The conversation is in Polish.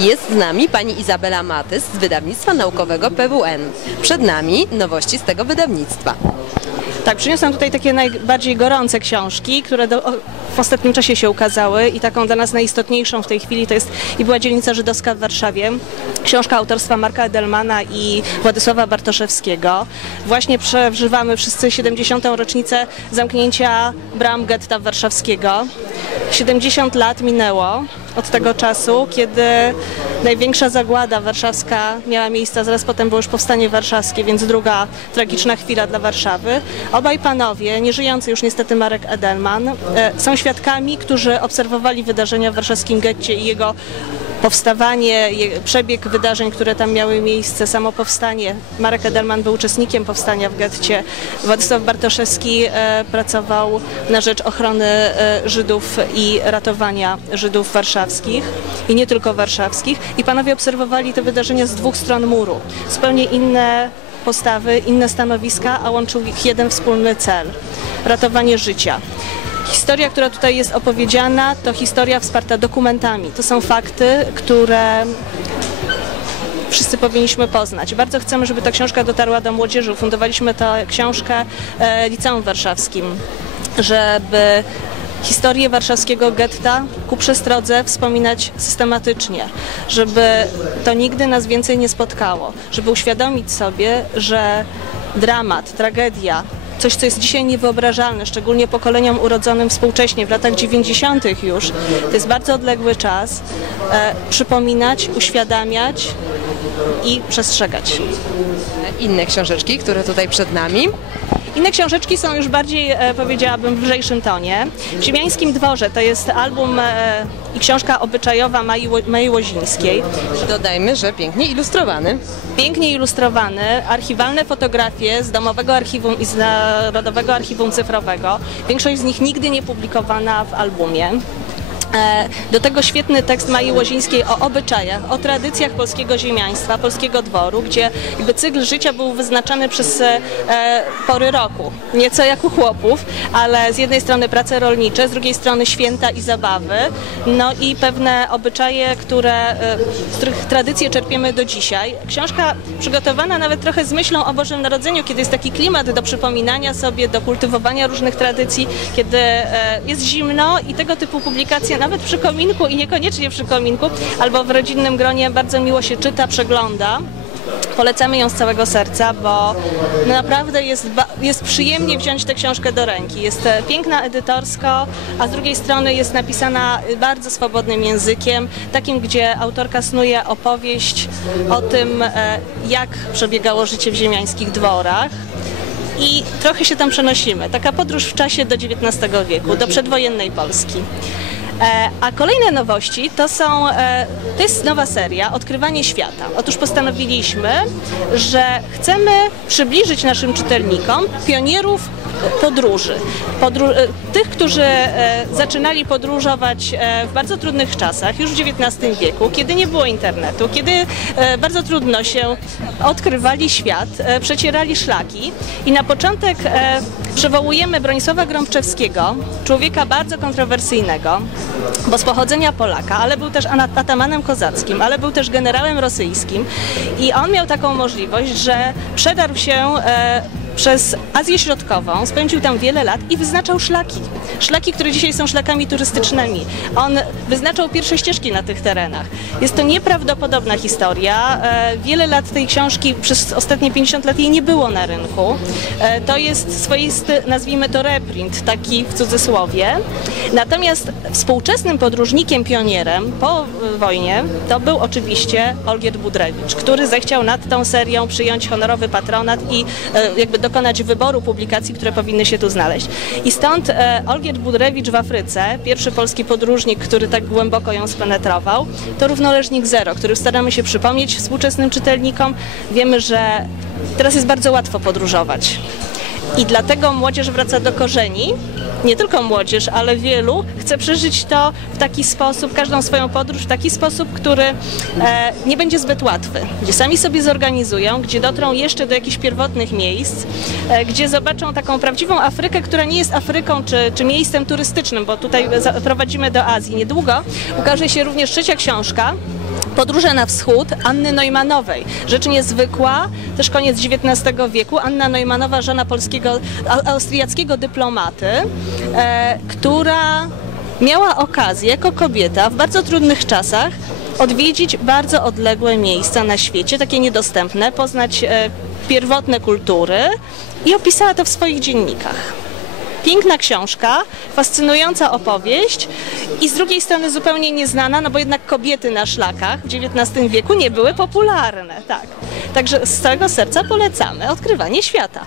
Jest z nami pani Izabela Matys z wydawnictwa naukowego PWN. Przed nami nowości z tego wydawnictwa. Tak, przyniosłam tutaj takie najbardziej gorące książki, które do, w ostatnim czasie się ukazały i taką dla nas najistotniejszą w tej chwili to jest i była dzielnica żydowska w Warszawie. Książka autorstwa Marka Edelmana i Władysława Bartoszewskiego. Właśnie przeżywamy wszyscy 70. rocznicę zamknięcia bram getta warszawskiego. 70 lat minęło od tego czasu, kiedy największa zagłada warszawska miała miejsce, zaraz potem było już powstanie warszawskie, więc druga tragiczna chwila dla Warszawy. Obaj panowie, nieżyjący już niestety Marek Edelman, e, są świadkami, którzy obserwowali wydarzenia w warszawskim getcie i jego powstawanie, przebieg wydarzeń, które tam miały miejsce, samo powstanie. Marek Edelman był uczestnikiem powstania w getcie. Władysław Bartoszewski e, pracował na rzecz ochrony e, Żydów i ratowania Żydów warszawskich i nie tylko warszawskich. I panowie obserwowali te wydarzenia z dwóch stron muru. Zupełnie inne postawy, inne stanowiska, a łączył ich jeden wspólny cel ratowanie życia. Historia, która tutaj jest opowiedziana, to historia wsparta dokumentami. To są fakty, które wszyscy powinniśmy poznać. Bardzo chcemy, żeby ta książka dotarła do młodzieży. Fundowaliśmy tę książkę e, Liceum Warszawskim, żeby historię warszawskiego getta ku przestrodze wspominać systematycznie, żeby to nigdy nas więcej nie spotkało, żeby uświadomić sobie, że dramat, tragedia, coś, co jest dzisiaj niewyobrażalne, szczególnie pokoleniom urodzonym współcześnie, w latach 90. już, to jest bardzo odległy czas, e, przypominać, uświadamiać i przestrzegać. Inne książeczki, które tutaj przed nami. Inne książeczki są już bardziej, e, powiedziałabym, w lżejszym tonie. W Ziemiańskim Dworze to jest album e, i książka obyczajowa Mai, Mai Łozińskiej. Dodajmy, że pięknie ilustrowany. Pięknie ilustrowany, archiwalne fotografie z domowego archiwum i z Narodowego Archiwum Cyfrowego. Większość z nich nigdy nie publikowana w albumie. E, Do tego świetny tekst Mai Łozińskiej o obyczajach, o tradycjach polskiego ziemiaństwa, polskiego dworu, gdzie jakby cykl życia był wyznaczany przez e, pory roku. Nieco jak u chłopów, ale z jednej strony prace rolnicze, z drugiej strony święta i zabawy, no i pewne obyczaje, które, e, z których tradycje czerpiemy do dzisiaj. Książka przygotowana nawet trochę z myślą o Bożym Narodzeniu, kiedy jest taki klimat do przypominania sobie, do kultywowania różnych tradycji, kiedy jest zimno i tego typu publikacje nawet przy kominku i niekoniecznie przy kominku, albo w rodzinnym gronie bardzo miło się czyta, przegląda. Polecamy ją z całego serca, bo naprawdę jest, jest przyjemnie wziąć tę książkę do ręki. Jest e, piękna edytorsko, a z drugiej strony jest napisana bardzo swobodnym językiem, takim, gdzie autorka snuje opowieść o tym, e, jak przebiegało życie w ziemiańskich dworach. I trochę się tam przenosimy. Taka podróż w czasie do XIX wieku, do przedwojennej Polski. E, A kolejne nowości to są, e, to jest nowa seria Odkrywanie świata. Otóż postanowiliśmy, że chcemy przybliżyć naszym czytelnikom pionierów podróży. Podró- e, tych, którzy e, zaczynali podróżować e, w bardzo trudnych czasach, już w XIX wieku, kiedy nie było internetu, kiedy bardzo trudno się odkrywali świat, przecierali szlaki i na początek przywołujemy Bronisława Grąbczewskiego, człowieka bardzo kontrowersyjnego, bo z pochodzenia Polaka, ale był też atamanem kozackim, ale był też generałem rosyjskim i on miał taką możliwość, że przedarł się przez Azję Środkową, spędził tam wiele lat i wyznaczał szlaki. Szlaki, które dzisiaj są szlakami turystycznymi. On wyznaczał pierwsze ścieżki na tych terenach. Jest to nieprawdopodobna historia. E, Wiele lat tej książki, przez ostatnie 50 lat jej nie było na rynku. E, To jest swoisty, nazwijmy to reprint, taki w cudzysłowie. Natomiast współczesnym podróżnikiem, pionierem po wojnie to był oczywiście Olgierd Budrewicz, który zechciał nad tą serią przyjąć honorowy patronat i e, jakby dokonać wyboru publikacji, które powinny się tu znaleźć. I stąd e, Olgierd Budrewicz w Afryce, pierwszy polski podróżnik, który tak głęboko ją spenetrował, to równoleżnik zero, który staramy się przypomnieć współczesnym czytelnikom. Wiemy, że teraz jest bardzo łatwo podróżować. I dlatego młodzież wraca do korzeni. Nie tylko młodzież, ale wielu chce przeżyć to w taki sposób, każdą swoją podróż w taki sposób, który e, nie będzie zbyt łatwy. Gdzie sami sobie zorganizują, gdzie dotrą jeszcze do jakichś pierwotnych miejsc, e, gdzie zobaczą taką prawdziwą Afrykę, która nie jest Afryką czy, czy miejscem turystycznym, bo tutaj prowadzimy do Azji. Niedługo ukaże się również trzecia książka Podróże na wschód Anny Neumanowej. Rzecz niezwykła, też koniec XIX wieku. Anna Neumanowa, żona polskiego, au- austriackiego dyplomaty, e, która miała okazję jako kobieta w bardzo trudnych czasach odwiedzić bardzo odległe miejsca na świecie, takie niedostępne, poznać e, pierwotne kultury i opisała to w swoich dziennikach. Piękna książka, fascynująca opowieść i z drugiej strony zupełnie nieznana, no bo jednak kobiety na szlakach w XIX wieku nie były popularne, tak. Także z całego serca polecamy odkrywanie świata.